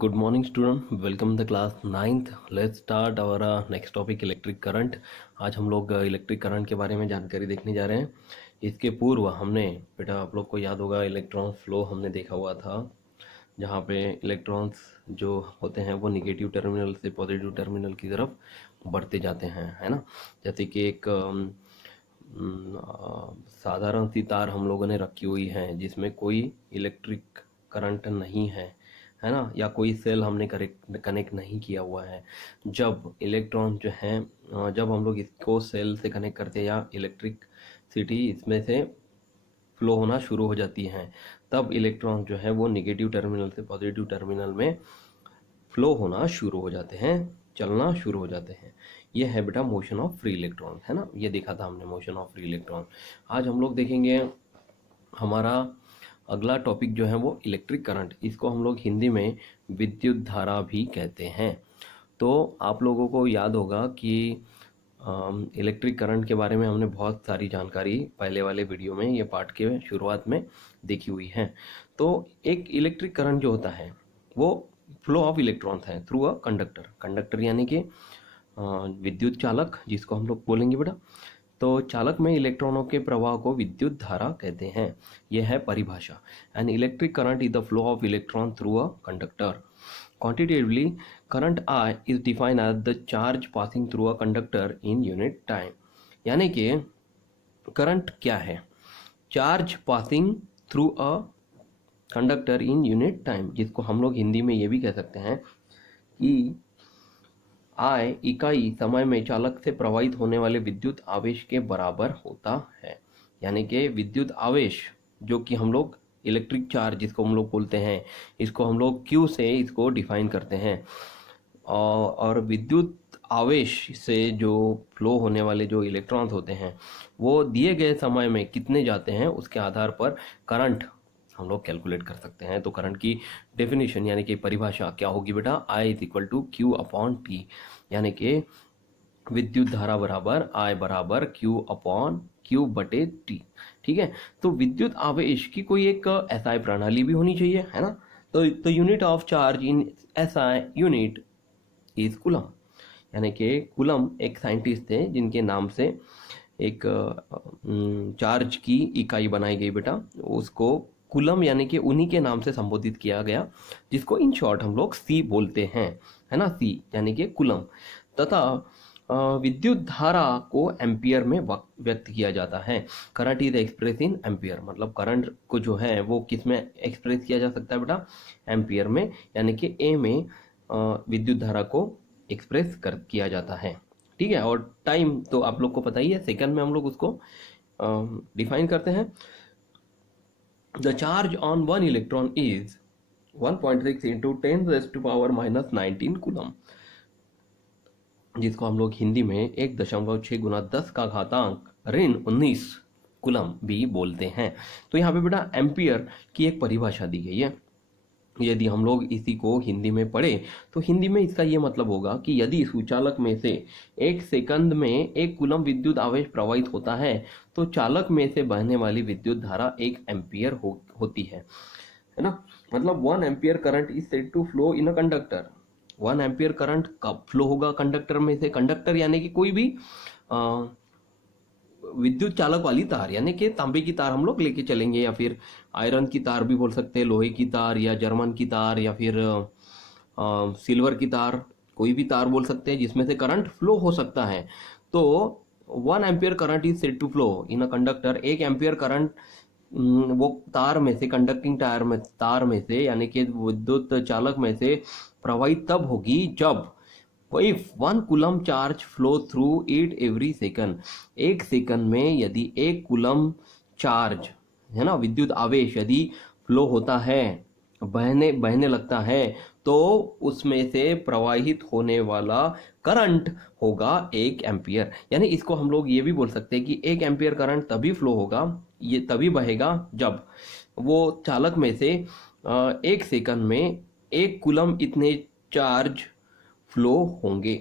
Good morning student, welcome the class 9th. Let's start our next topic electric current. आज हम लोग electric current के बारे में जानकारी देखने जा रहे हैं. इसके पूर्व हमने बेटा आप लोग को याद होगा इलेक्ट्रॉन फ्लो हमने देखा हुआ था, जहाँ पे इलेक्ट्रॉन्स जो होते हैं वो निगेटिव टर्मिनल से पॉजिटिव टर्मिनल की तरफ बढ़ते जाते हैं, है ना. जैसे कि एक साधारण सी तार हम लोगों ने रखी हुई है जिसमें कोई इलेक्ट्रिक करंट नहीं है ना, या कोई सेल हमने कनेक्ट नहीं किया हुआ है. जब इलेक्ट्रॉन जो है जब हम लोग इसको सेल से कनेक्ट करते हैं या इलेक्ट्रिसिटी इसमें से फ्लो होना शुरू हो जाती है, तब इलेक्ट्रॉन जो है वो निगेटिव टर्मिनल से पॉजिटिव टर्मिनल में फ्लो होना शुरू हो जाते हैं, चलना शुरू हो जाते हैं. ये है बेटा मोशन ऑफ फ्री इलेक्ट्रॉन, है ना. ये देखा था हमने मोशन ऑफ फ्री इलेक्ट्रॉन. आज हम लोग देखेंगे हमारा अगला टॉपिक जो है वो इलेक्ट्रिक करंट. इसको हम लोग हिंदी में विद्युत धारा भी कहते हैं. तो आप लोगों को याद होगा कि इलेक्ट्रिक करंट के बारे में हमने बहुत सारी जानकारी पहले वाले वीडियो में, ये पार्ट के शुरुआत में देखी हुई है. तो एक इलेक्ट्रिक करंट जो होता है वो फ्लो ऑफ इलेक्ट्रॉन्स है थ्रू अ कंडक्टर. कंडक्टर यानी कि विद्युत चालक जिसको हम लोग बोलेंगे बेटा. तो चालक में इलेक्ट्रॉनों के प्रवाह को विद्युत धारा कहते हैं. यह है परिभाषा. An electric current is the flow of electron through a conductor. Quantitatively current I is defined as the charge passing through a conductor in unit time. यानी कि करंट क्या है? Charge passing through a conductor in unit time, जिसको हम लोग हिंदी में ये भी कह सकते हैं कि I इकाई समय में चालक से प्रवाहित होने वाले विद्युत आवेश के बराबर होता है. यानी कि विद्युत आवेश जो कि हम लोग इलेक्ट्रिक चार्ज जिसको हम लोग बोलते हैं, इसको हम लोग Q से इसको डिफाइन करते हैं. और विद्युत आवेश से जो फ्लो होने वाले जो इलेक्ट्रॉन्स होते हैं वो दिए गए समय में कितने जाते हैं उसके आधार पर करंट हम लोग कैलकुलेट कर सकते हैं. तो करंट की डेफिनेशन यानी कि परिभाषा क्या होगी बेटा? I is equal to Q upon T. यानी कि विद्युत धारा बराबर I बराबर Q बटे टी. ठीक है. तो विद्युत आवेश की कोई एक SI प्रणाली भी होनी चाहिए, है ना. तो unit of charge in SI unit is coulomb. यानी कि कूलम एक साइंटिस्ट थे जिनके नाम से एक चार्ज की इकाई बनाई गई बेटा. उसको कूलम यानी कि उन्हीं के नाम से संबोधित किया गया, जिसको इन शॉर्ट हम लोग C बोलते हैं, है ना. C यानी कि कूलम. तथा विद्युत धारा को एम्पियर में व्यक्त किया जाता है. Current is express in ampere. मतलब करंट को जो है वो किस में एक्सप्रेस किया जा सकता है बेटा? एम्पियर में. यानी कि A में विद्युत धारा को एक्सप्रेस किया जाता है. ठीक है. और टाइम तो आप लोग को पता ही है, सेकंड में हम लोग उसको डिफाइन करते हैं. The charge on one electron is 1.6 into 10 raised to power minus 19 coulomb, जिसको हम लोग हिंदी में 1.6 गुना 10 का घातांक ऋण 19 कूलम भी बोलते हैं. तो यहाँ पे बेटा एम्पियर की एक परिभाषा दी गई है. यदि हम लोग इसी को हिंदी में पढ़े तो हिंदी में इसका ये मतलब होगा कि यदि सुचालक में से 1 सेकंड में 1 कूलम विद्युत आवेश प्रवाहित होता है तो चालक में से बहने वाली विद्युत धारा 1 एम्पियर होती है ना. मतलब 1 ampere current is said to flow in a conductor. 1 ampere current कब फ्लो होगा कंडक्टर में से? कंडक्टर यानी कि कोई भी विद्युत चालक वाली तार, यानी कि तांबे की तार हम लोग लेके चलेंगे, या फिर आयरन की तार भी बोल सकते हैं, लोहे की तार या जर्मन की तार या फिर सिल्वर की तार, कोई भी तार बोल सकते हैं जिसमें से करंट फ्लो हो सकता है. तो 1 ampere current is said to flow in a conductor. 1 ampere current वो तार में से, कंडक्टिंग तार में से यानी कि विद्युत चालक में से प्रवाहित तब होगी जब If 1 coulomb charge flow through it every second. 1 second में यदि 1 कूलम चार्ज, है ना, विद्युत आवेश यदि फ्लो होता है, बहने लगता है, तो उसमें से प्रवाहित होने वाला करंट होगा 1 एम्पियर. यानी इसको हम लोग ये भी बोल सकते हैं कि 1 एम्पियर करंट तभी फ्लो होगा, ये तभी बहेगा जब वो चालक में से 1 सेकंड में 1 कूलम इतने चार्ज फ्लो होंगे.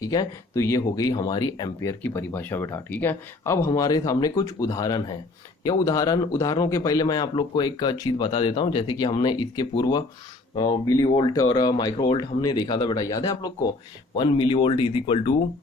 ठीक है. तो ये हो गई हमारी एम्पियर की परिभाषा बेटा. ठीक है. अब हमारे सामने कुछ उदाहरण हैं. यह उदाहरणों के पहले मैं आप लोग को एक चीज बता देता हूं. जैसे कि हमने इसके पूर्व मिली वोल्ट और माइक्रो वोल्ट हमने देखा था बेटा, याद है आप लोग को? 1 milli volt is equal to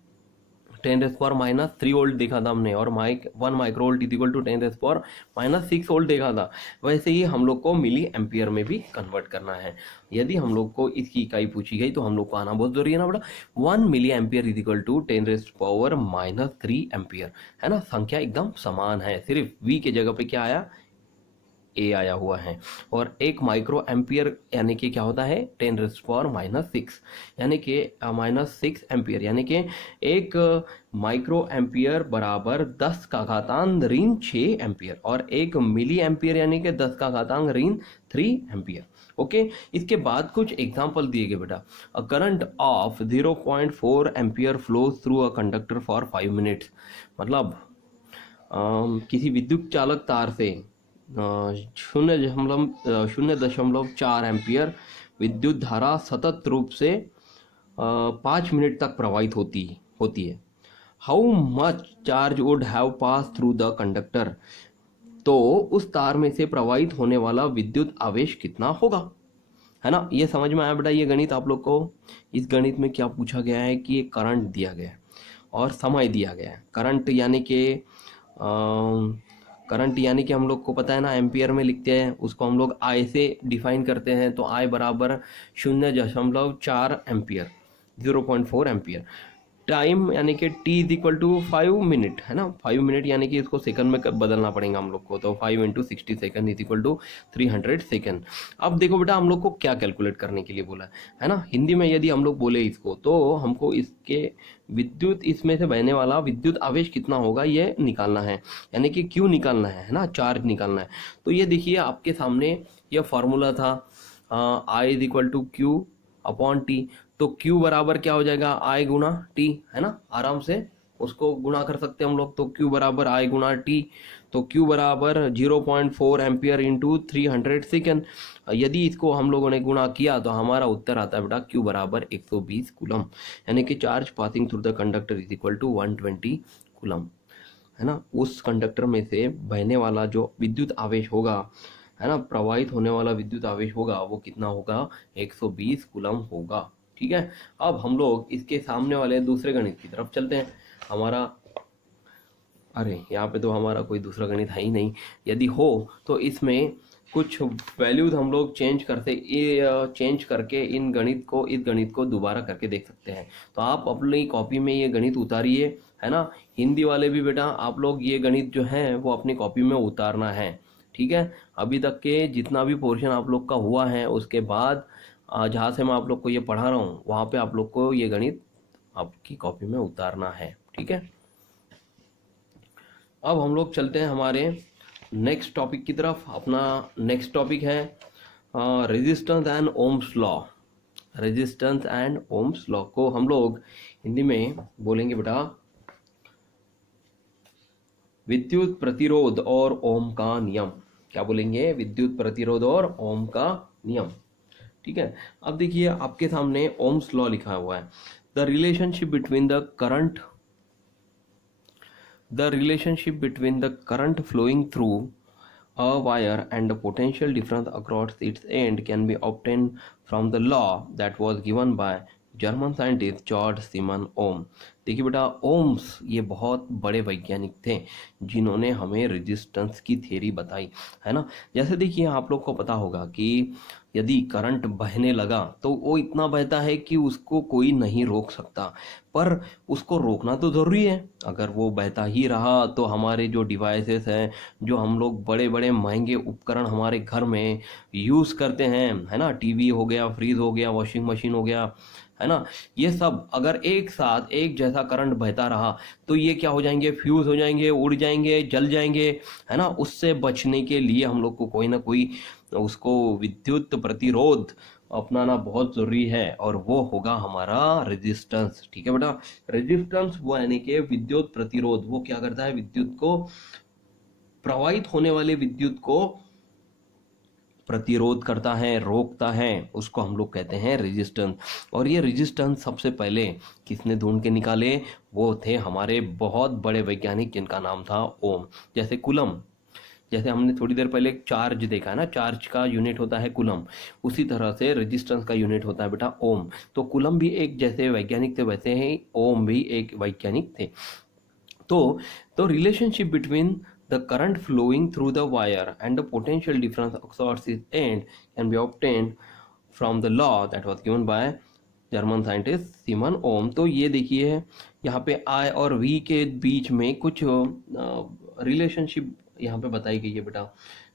10⁻³ volt देखा था हमने, और 1 micro volt is equal to 10⁻⁶ volt देखा था। वैसे ही हम लोग को मिली एम्पियर में भी कन्वर्ट करना है। यदि हम लोग को इसकी इकाई पूछी गई तो हम लोग को आना बहुत जरूरी है ना बेटा। 1 milli ampere is equal to 10⁻³ ampere, है ना। संख्या एकदम समान है, सिर्फ v के जगह पे क्या आया, ए आया हुआ है। और 1 माइक्रो एम्पियर यानी कि क्या होता है, 10⁻⁶, यानी कि -6 एम्पियर, यानी कि 1 माइक्रो एम्पियर बराबर 10⁻⁻6 एम्पियर, और 1 मिली एम्पियर यानी कि 10⁻⁻3 एम्पियर। ओके, इसके बाद कुछ एग्जाम्पल दिए गए बेटा। A current of 0.4 ampere flows through a conductor for 5 minutes, मतलब किसी विद्युत चालक तार से 0.4 एम्पियर विद्युत धारा सतत रूप से 5 मिनट तक प्रवाहित होती है। How much charge would have pass through the conductor, तो उस तार में से प्रवाहित होने वाला विद्युत आवेश कितना होगा, है ना। ये समझ में आया बेटा ये गणित आप लोग को? इस गणित में क्या पूछा गया है कि एक करंट दिया गया है और समय दिया गया है। करंट यानी कि हम लोग को पता है ना, एम्पियर में लिखते हैं, उसको हम लोग आई से डिफाइन करते हैं। तो आई बराबर 0.4 एम्पियर, 0.4 एम्पियर। टाइम यानी कि t is equal to 5 minute, है ना। 5 मिनट यानी कि इसको सेकंड में बदलना पड़ेगा हम लोग को, तो 5 × 60 second is equal to 300 second. अब देखो बेटा हम लोग को क्या कैलकुलेट करने के लिए बोला है ना। हिंदी में यदि हम लोग बोले इसको, तो हमको इसके इसमें से बहने वाला विद्युत आवेश कितना होगा ये निकालना है, यानी कि क्यू निकालना है ना, चार्ज निकालना है। तो ये देखिए आपके सामने ये फॉर्मूला था, I is equal to Q upon T. तो Q बराबर क्या हो जाएगा, I गुना T, है ना। आराम से उसको गुना कर सकते हैं हम लोग। तो Q बराबर I गुना T, तो Q बराबर 0.4 एम्पियर इंटू 300 सेकेंड। यदि इसको हम लोगों ने गुना किया तो हमारा उत्तर आता है बेटा Q बराबर 120 कूलम, यानी कि charge passing through the conductor is equal to 120 coulomb, है ना। उस कंडक्टर में से बहने वाला जो विद्युत आवेश होगा, है ना, प्रवाहित होने वाला विद्युत आवेश होगा, वो कितना होगा, 120 कूलम होगा। ठीक है। अब हम लोग इसके सामने वाले दूसरे गणित की तरफ चलते हैं। यहाँ पे तो हमारा कोई दूसरा गणित है ही नहीं। यदि हो तो इसमें कुछ वैल्यूज हम लोग चेंज करके इस गणित को दोबारा करके देख सकते हैं। तो आप अपनी कॉपी में ये गणित उतारिए, है ना। हिंदी वाले भी बेटा आप लोग ये गणित जो है वो अपनी कॉपी में उतारना है, ठीक है। अभी तक के जितना भी पोर्शन आप लोग का हुआ है, उसके बाद जहाँ से मैं आप लोग को ये पढ़ा रहा हूँ वहाँ पे आप लोग को ये गणित आपकी कॉपी में उतारना है, ठीक है। अब हम लोग चलते हैं हमारे नेक्स्ट टॉपिक की तरफ। अपना नेक्स्ट टॉपिक है resistance and Ohm's law. Resistance and Ohm's law को हम लोग हिंदी में बोलेंगे बेटा विद्युत प्रतिरोध और ओम का नियम। क्या बोलेंगे, विद्युत प्रतिरोध और ओम का नियम, ठीक है। अब देखिए आपके सामने ओम्स लॉ लिखा हुआ है। The relationship between the current flowing through a wire and the potential difference across its end can be obtained from the law that was given by German scientist George Simon Ohm. देखिए बेटा ohms ये बहुत बड़े वैज्ञानिक थे जिन्होंने हमें resistance की थ्योरी बताई, है ना। जैसे देखिए आप लोग को पता होगा कि यदि करंट बहने लगा तो वो इतना बहता है कि उसको कोई नहीं रोक सकता, पर उसको रोकना तो ज़रूरी है। अगर वो बहता ही रहा तो हमारे जो डिवाइसेस हैं, जो हम लोग बड़े बड़े महंगे उपकरण हमारे घर में यूज़ करते हैं, है ना, टीवी हो गया, फ्रिज हो गया, वॉशिंग मशीन हो गया, है ना, ये सब अगर एक साथ एक जैसा करंट बहता रहा तो ये क्या हो जाएंगे, फ्यूज हो जाएंगे, उड़ जाएंगे, जल जाएंगे, है ना। उससे बचने के लिए हम लोग को कोई ना कोई उसको विद्युत प्रतिरोध अपनाना बहुत जरूरी है, और वो होगा हमारा रेजिस्टेंस, ठीक है बेटा। रेजिस्टेंस वो यानी कि विद्युत प्रतिरोध, वो क्या करता है, विद्युत को, प्रवाहित होने वाले विद्युत को प्रतिरोध करता है, रोकता है, उसको हम लोग कहते हैं रेजिस्टेंस। और ये रेजिस्टेंस सबसे पहले किसने ढूंढ के निकाले, वो थे हमारे बहुत बड़े वैज्ञानिक जिनका नाम था ओम। जैसे कूलम, जैसे हमने थोड़ी देर पहले एक चार्ज देखा है ना, चार्ज का यूनिट होता है कूलम, उसी तरह से रेजिस्टेंस का यूनिट होता है बेटा ओम। तो कूलम भी एक जैसे वैज्ञानिक थे वैसे ही ओम भी एक वैज्ञानिक थे। तो relationship between the current flowing through the wire and the potential difference across its end can be obtained from the law that was given by German scientist Simon Ohm. तो ये देखिए यहाँ पे आई और वी के बीच में कुछ रिलेशनशिप यहाँ पे बताई गई है बेटा।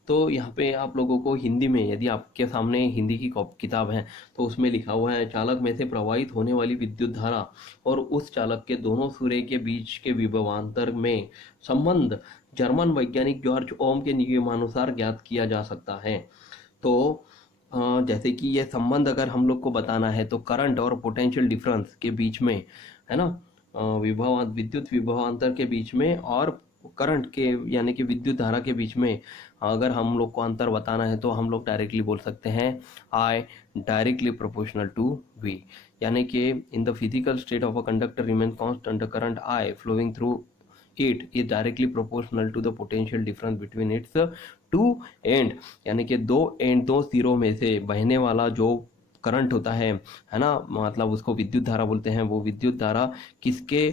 तो यहाँ पे आप लोगों को हिंदी में, यदि आपके सामने हिंदी की किताब है तो उसमें लिखा हुआ है, चालक में से प्रवाहित होने वाली विद्युत धारा और उस चालक के दोनों सिरे के बीच के विभवांतर में संबंध जर्मन वैज्ञानिक जॉर्ज ओम के नियमानुसार ज्ञात किया जा सकता है। तो जैसे कि ये संबंध अगर हम लोग को बताना है तो करंट और पोटेंशियल डिफरेंस के बीच में, है ना, विद्युत विभवांतर के बीच में और करंट के यानी कि विद्युत धारा के बीच में अगर हम लोग को अंतर बताना है तो हम लोग डायरेक्टली बोल सकते हैं I directly proportional to V, यानी कि in the physical state of a conductor remain constant, the current I flowing through it is directly proportional to the potential difference between its two end, यानी कि दो सिरों में से बहने वाला जो करंट होता है ना, मतलब उसको विद्युत धारा बोलते हैं। वो विद्युत धारा किसके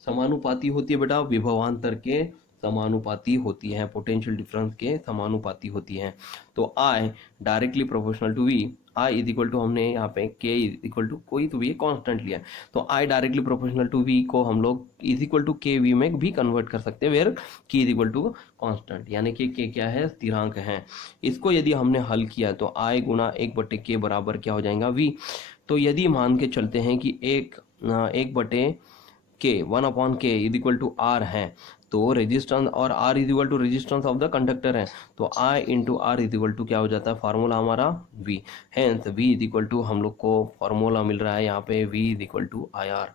समानुपाती होती है बेटा? विभवांतर के समानुपाती होती है, पोटेंशियल डिफरेंस के समानुपाती होती है। तो I directly proportional to V, I is equal to, हमने यहाँ पे के इज इक्वल टू कोई तो भी कांस्टेंट लिया है, तो I directly proportional to V को हम लोग is equal to K V में भी कन्वर्ट कर सकते हैं, वेयर के इज इक्वल टू कांस्टेंट, यानी कि के क्या है? स्थिरांक है। इसको यदि हमने हल किया तो आई गुना 1 के बराबर क्या हो जाएगा? वी। तो यदि मान के चलते हैं कि एक बटे के 1/k is equal to are है, तो रेजिस्टेंस और R is equal to resistance of the conductor है, तो I into R is equal to क्या हो जाता है? फार्मूला हमारा V. Hence V is equal to, हम लोग को फार्मूला मिल रहा है यहाँ पे V is equal to I R,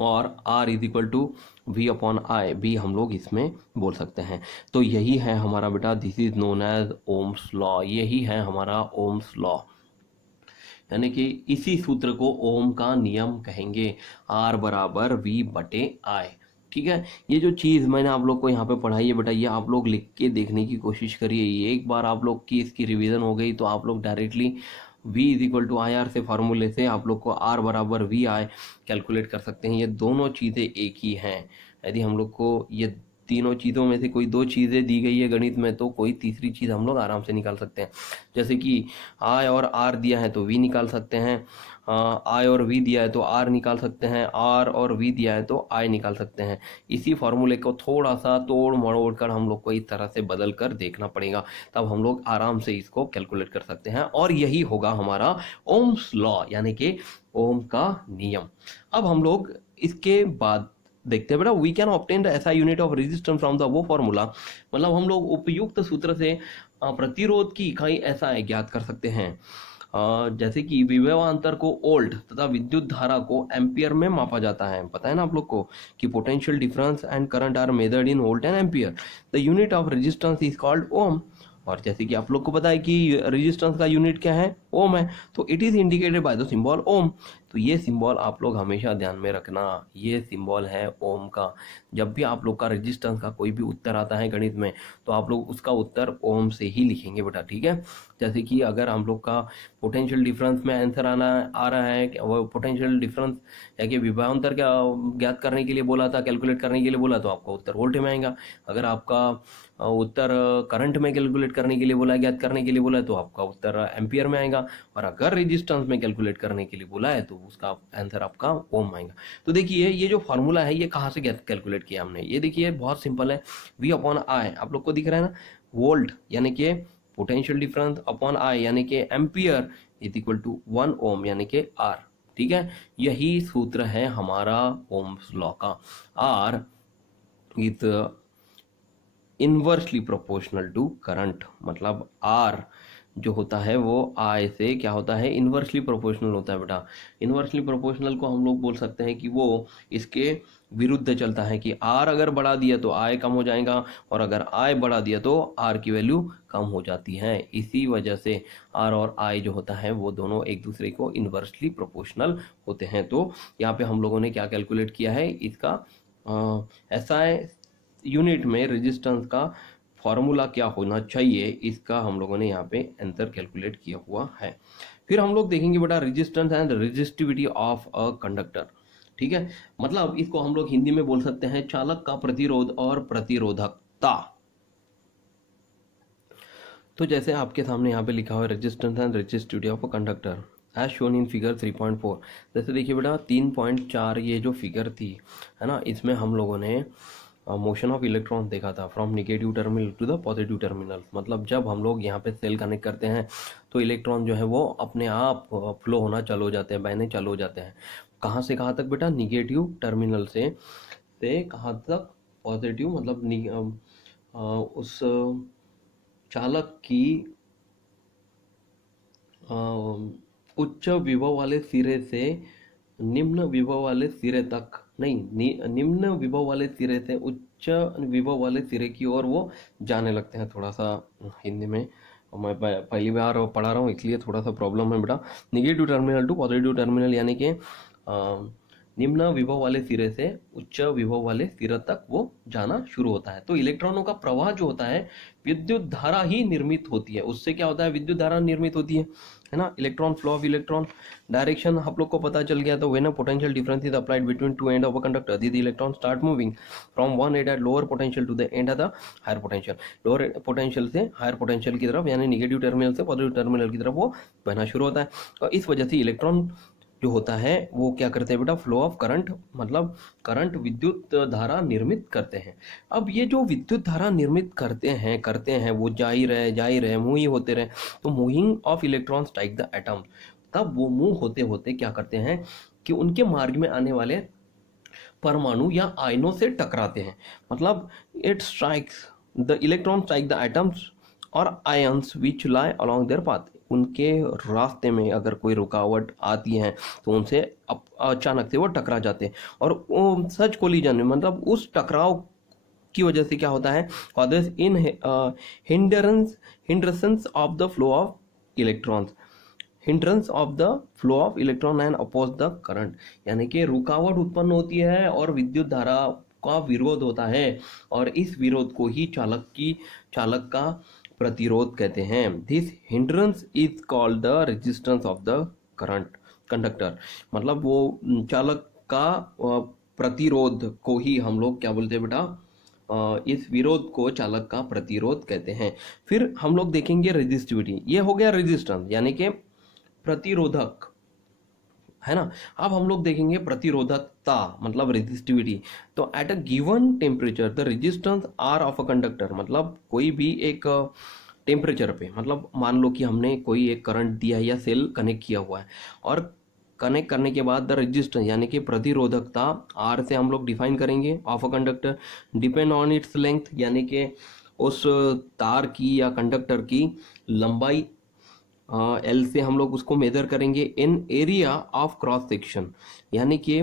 और R is equal to V upon I भी हम लोग इसमें बोल सकते हैं। तो यही है हमारा बेटा, this is known as Ohm's law, यही है हमारा ओम्स लॉ, यानी कि इसी सूत्र को ओम का नियम कहेंगे, आर बराबर वी बटे आई। ठीक है, ये जो चीज़ मैंने आप लोग को यहाँ पे पढ़ाई है बेटा, ये आप लोग लिख के देखने की कोशिश करिए। ये एक बार आप लोग की इसकी रिवीजन हो गई तो आप लोग directly v is equal to I R से फार्मूले से आप लोग को r बराबर वी आई कैलकुलेट कर सकते हैं। ये दोनों चीज़ें एक ही हैं। यदि हम लोग को ये तीनों चीज़ों में से कोई दो चीज़ें दी गई है गणित में, तो कोई तीसरी चीज़ हम लोग आराम से निकाल सकते हैं। जैसे कि आई और आर दिया है तो वी निकाल सकते हैं, आई और वी दिया है तो आर निकाल सकते हैं, आर और वी दिया है तो आई निकाल सकते हैं। इसी फॉर्मूले को थोड़ा सा तोड़ मरोड़ कर हम लोग को इस तरह से बदल कर देखना पड़ेगा, तब हम लोग आराम से इसको कैलकुलेट कर सकते हैं, और यही होगा हमारा ओम्स लॉ, यानी कि ओम का नियम। अब हम लोग इसके बाद देखते हैं बेटा, we can obtain the SI unit of resistance from the वो फॉर्मूला, मतलब हम लोग उपयुक्त सूत्र से प्रतिरोध की इकाई ऐसा ज्ञात कर सकते हैं। जैसे कि विभवांतर को वोल्ट तथा विद्युत धारा को एम्पियर में मापा जाता है। पता है ना आप लोग को कि potential difference and current are measured in volt and ampere. The unit of resistance is called ohm, और जैसे कि आप लोग को पता है कि रेजिस्टेंस का यूनिट क्या है? ओम है, तो it is indicated by the symbol ohm. तो ये सिंबल आप लोग हमेशा ध्यान में रखना, ये सिंबल है ओम का। जब भी आप लोग का रेजिस्टेंस का कोई भी उत्तर आता है गणित में, तो आप लोग उसका उत्तर ओम से ही लिखेंगे बेटा, ठीक है। जैसे कि अगर हम लोग का पोटेंशियल डिफरेंस में आंसर आ रहा है, वो पोटेंशियल डिफरेंस या कि विभवांतर क्या ज्ञात करने के लिए बोला था, कैलकुलेट करने के लिए बोला, तो आपका उत्तर वोल्ट में आएगा। अगर आपका उत्तर करंट में कैलकुलेट करने के लिए बोला है, ज्ञात करने के लिए बोला है, तो आपका उत्तर एम्पियर में आएगा। और अगर रेजिस्टेंस में कैलकुलेट करने के लिए बोला है तो उसका आंसर आपका ओम आएगा। तो देखिए ये जो फॉर्मूला है ये कहाँ से कैलकुलेट किया हमने, ये देखिए बहुत सिंपल है, वी अपॉन आई आप लोग को दिख रहा है ना, वोल्ट यानी कि पोटेंशियल डिफरेंस अपॉन आई यानी कि ampere is equal to 1 ohm यानी कि आर। ठीक है, यही सूत्र है हमारा ओम्स लॉ का। R is inversely proportional to current, मतलब आर जो होता है वो आई से क्या होता है? इनवर्सली प्रोपोर्शनल होता है बेटा। इनवर्सली प्रोपोर्शनल को हम लोग बोल सकते हैं कि वो इसके विरुद्ध चलता है, कि आर अगर बढ़ा दिया तो आई कम हो जाएगा, और अगर आई बढ़ा दिया तो आर की वैल्यू कम हो जाती है। इसी वजह से आर और आई जो होता है वो दोनों एक दूसरे को इनवर्सली प्रोपोर्शनल होते हैं। तो यहाँ पे हम लोगों ने क्या कैलकुलेट किया है? इसका SI यूनिट में रेजिस्टेंस का फॉर्मूला क्या होना चाहिए, इसका हम लोगों ने यहाँ पे आंसर कैलकुलेट किया हुआ है। फिर हम लोग देखेंगे बेटा resistance and resistivity of a conductor. ठीक है, मतलब इसको हम लोग हिंदी में बोल सकते हैं चालक का प्रतिरोध और प्रतिरोधकता। तो जैसे आपके सामने यहाँ पे लिखा हुआ है resistance and resistivity of a conductor as shown in figure 3.4। जैसे देखिए बेटा 3.4 ये जो फिगर थी है ना, इसमें हम लोगों ने मोशन ऑफ इलेक्ट्रॉन देखा था from negative terminal to the positive terminal. मतलब जब हम लोग यहाँ पे सेल कनेक्ट करते हैं तो इलेक्ट्रॉन जो है वो अपने आप फ्लो होना चालू हो जाते हैं, बहने चालू हो जाते हैं। कहाँ से कहाँ तक बेटा, निगेटिव टर्मिनल से कहाँ तक, पॉजिटिव, मतलब उस चालक की उच्च विभव वाले सिरे से निम्न विभव वाले सिरे तक, नहीं, निम्न विभव वाले सिरे से उच्च विभव वाले सिरे की ओर वो जाने लगते हैं। थोड़ा सा हिंदी में मैं पहली बार पढ़ा रहा हूँ इसलिए थोड़ा सा प्रॉब्लम है बेटा। Negative terminal to positive terminal, यानी कि निम्न विभव वाले सिरे से उच्च विभव वाले सिरे तक वो जाना शुरू होता है। तो इलेक्ट्रॉनों का प्रवाह जो होता है विद्युत धारा ही निर्मित होती है। उससे क्या होता है, विद्युत धारा निर्मित होती है ना। Electron flow of electron direction आप लोग को पता चल गया। तो when a potential difference is applied between two end of a conductor the electron start moving from one end at lower potential to the end of the higher potential. Lower potential से higher potential की तरफ, यानी negative terminal से positive terminal की तरफ वो बहना शुरू होता है। और इस वजह से इलेक्ट्रॉन जो होता है वो क्या करते हैं बेटा, फ्लो ऑफ करंट, मतलब करंट, विद्युत धारा निर्मित करते हैं। अब ये जो विद्युत धारा निर्मित करते हैं वो जा ही रहे मूव ही होते रहे। तो moving of electron strike the atom, तब वो मूव होते होते क्या करते हैं कि उनके मार्ग में आने वाले परमाणु या आयनों से टकराते हैं। मतलब it strikes the electron strike the atoms और ions which lie along their path. उनके रास्ते में अगर कोई रुकावट आती है तो उनसे अचानक से वो टकरा जाते हैं। और सच कोलिजन में, मतलब उस टकराव की वजह से क्या होता है, causes in hindrance of the flow of electrons, hindrance of the flow of electron and oppose the current, यानी कि रुकावट उत्पन्न होती है और विद्युत धारा का विरोध होता है। और इस विरोध को ही चालक का प्रतिरोध कहते हैं। This hindrance is called the resistance of the current conductor. मतलब वो चालक का प्रतिरोध को ही हम लोग क्या बोलते हैं बेटा, इस विरोध को चालक का प्रतिरोध कहते हैं। फिर हम लोग देखेंगे रेजिस्टिविटी। ये हो गया रेजिस्टेंस यानी कि प्रतिरोधक, है ना। अब हम लोग देखेंगे प्रतिरोधकता, मतलब रेजिस्टिविटी। तो at a given temperature the resistance R of a conductor, मतलब कोई भी एक टेम्परेचर पे, मतलब मान लो कि हमने कोई एक करंट दिया है या सेल कनेक्ट किया हुआ है, और कनेक्ट करने के बाद द रेजिस्टेंस यानी कि प्रतिरोधकता आर से हम लोग डिफाइन करेंगे of a conductor depend on its length, यानी कि उस तार की या कंडक्टर की लंबाई एल से हम लोग उसको मेजर करेंगे इन एरिया ऑफ क्रॉस सेक्शन, यानी कि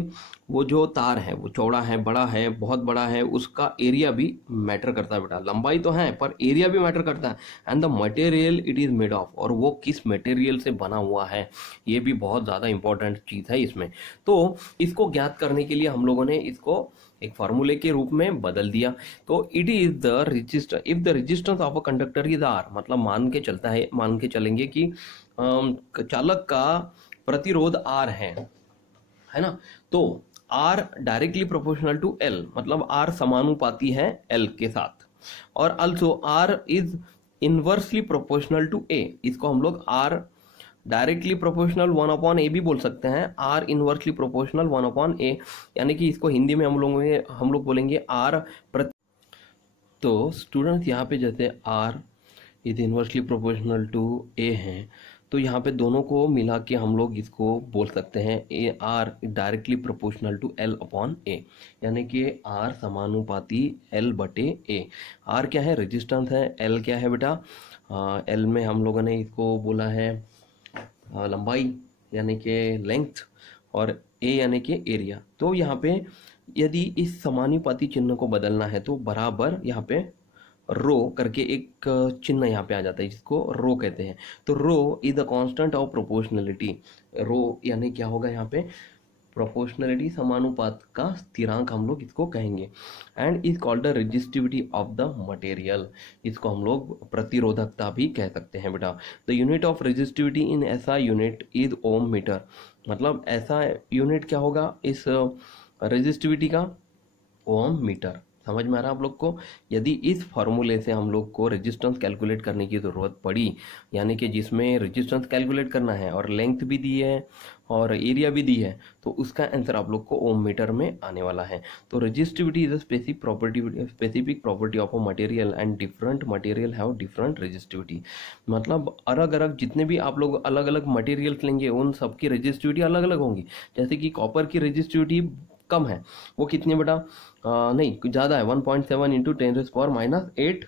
वो जो तार है वो चौड़ा है, बड़ा है, बहुत बड़ा है, उसका एरिया भी मैटर करता है बेटा। लंबाई तो है पर एरिया भी मैटर करता है। And the material it is made of, और वो किस मटेरियल से बना हुआ है, ये भी बहुत ज़्यादा इंपॉर्टेंट चीज़ है इसमें। तो इसको ज्ञात करने के लिए हम लोगों ने इसको एक फार्मूले के रूप में बदल दिया। तो it is the register if the resistance of a conductor is R, मतलब मान के चलेंगे कि चालक का प्रतिरोध आर है ना। तो R directly proportional to L, मतलब आर समानुपाती है एल के साथ। और also R is inversely proportional to A, इसको हम लोग आर डायरेक्टली प्रोपोर्शनल 1/a भी बोल सकते हैं, आर इनवर्सली प्रोपोर्शनल 1/a, यानी कि इसको हिंदी में हम लोग बोलेंगे आर तो स्टूडेंट्स यहाँ पे जैसे R is inversely proportional to A है, तो यहाँ पे दोनों को मिला के हम लोग इसको बोल सकते हैं ए R directly proportional to L upon A, यानी कि आर समानुपाती एल बटे ए। आर क्या है, रेजिस्टेंस है, एल क्या है बेटा, एल में हम लोगों ने इसको बोला है लंबाई यानी कि लेंथ, और ए यानी कि एरिया। तो यहाँ पे यदि इस समानुपाती चिन्ह को बदलना है तो बराबर यहाँ पे रो करके एक चिन्ह यहाँ पे आ जाता है जिसको रो कहते हैं। तो rho is the constant of proportionality. Rho यानी क्या होगा यहाँ पे, प्रोपोर्शनलिटी समानुपात का स्थिरांक हम लोग इसको कहेंगे। And is called the resistivity of the material, इसको हम लोग प्रतिरोधकता भी कह सकते हैं बेटा। द यूनिट ऑफ रेजिस्टिविटी इन ऐसा यूनिट इज ओम मीटर, मतलब ऐसा यूनिट क्या होगा इस रेजिस्टिविटी का, ओम मीटर। समझ में आ रहा है आप लोग को। यदि इस फॉर्मूले से हम लोग को रेजिस्टेंस कैलकुलेट करने की ज़रूरत पड़ी, यानी कि जिसमें रेजिस्टेंस कैलकुलेट करना है और लेंथ भी दी है और एरिया भी दी है, तो उसका आंसर आप लोग को ओम मीटर में आने वाला है। तो resistivity is a specific property of a material and different material have different resistivity, मतलब अलग अलग जितने भी आप लोग अलग अलग मटेरियल्स लेंगे उन सबकी रेजिस्टिविटी अलग अलग होंगी। जैसे कि कॉपर की रेजिस्टिविटी कम है, वो कितनी बेटा, नहीं ज़्यादा है, 1.7 इंटू 10⁻⁻8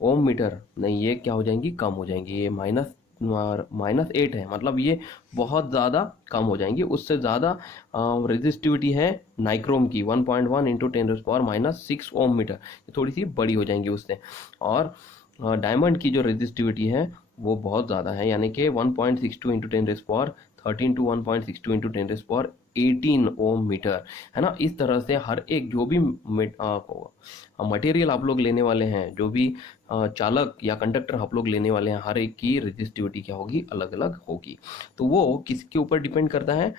ओम मीटर, नहीं ये क्या हो जाएंगी, कम हो जाएंगी, ये -8 है, मतलब ये बहुत ज़्यादा कम हो जाएंगी। उससे ज़्यादा रेजिस्टिविटी है नाइक्रोम की 1.1 इंटू 10⁻6 ओम मीटर, थोड़ी सी बड़ी हो जाएंगी उससे। और डायमंड की जो रेजिस्टिविटी है वो बहुत ज़्यादा है, यानी कि 1.62 into 10⁻13 to 1.62 into 10⁻18 ohm meter, है ना। इस तरह से हर एक जो भी मटेरियल आप लोग लेने वाले हैं, जो भी चालक या कंडक्टर आप लोग लेने वाले हैं, हर एक की रेजिस्टिविटी क्या होगी, अलग अलग होगी। तो वो किसके ऊपर डिपेंड करता है,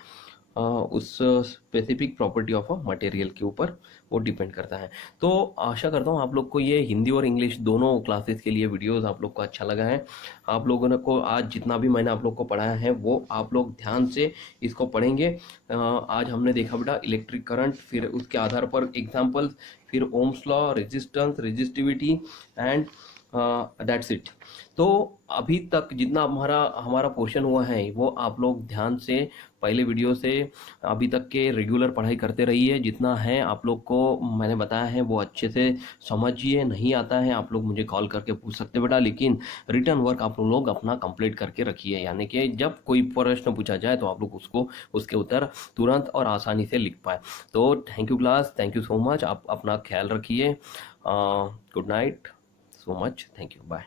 उस specific property of a material के ऊपर वो डिपेंड करता है। तो आशा करता हूँ आप लोग को ये हिंदी और इंग्लिश दोनों क्लासेस के लिए वीडियोस आप लोग को अच्छा लगा है। आप लोगों ने को आज जितना भी मैंने आप लोग को पढ़ाया है वो आप लोग ध्यान से इसको पढ़ेंगे। आज हमने देखा बेटा इलेक्ट्रिक करंट, फिर उसके आधार पर एग्जाम्पल्स, फिर Ohm's law, resistance, resistivity and that's it. तो अभी तक जितना हमारा पोर्शन हुआ है वो आप लोग ध्यान से पहले वीडियो से अभी तक के रेगुलर पढ़ाई करते रहिए। जितना है आप लोग को मैंने बताया है वो अच्छे से समझिए। नहीं आता है आप लोग मुझे कॉल करके पूछ सकते बेटा, लेकिन रिटर्न वर्क आप लोग अपना कंप्लीट करके रखिए, यानी कि जब कोई प्रश्न पूछा जाए तो आप लोग उसको उसके उत्तर तुरंत और आसानी से लिख पाए। तो thank you class, thank you so much, आप अपना ख्याल रखिए। Good night, so much, thank you, bye।